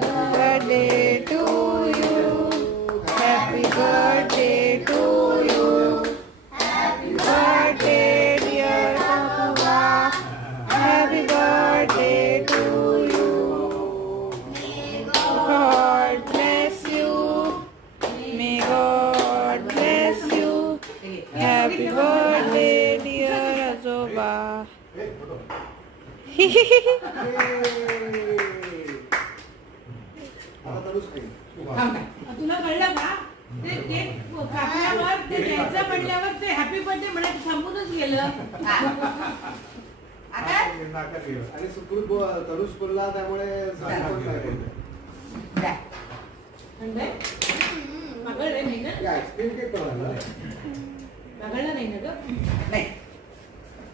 Birthday to you, happy birthday to you, happy birthday dear पप्पा, happy birthday to you, God bless you, may God bless you, happy birthday dear आजोबा. तुला कळलं का ते कापल्यावर ते द्यायचं म्हणल्यावर ते हॅपी बर्थडे म्हणायचं थांबूनच गेलं. आणि सुकृत तरुष बोलला त्यामुळे मागळलं नाही ना, आईस्क्रीम केक मागळलं नाही ना ग. नाही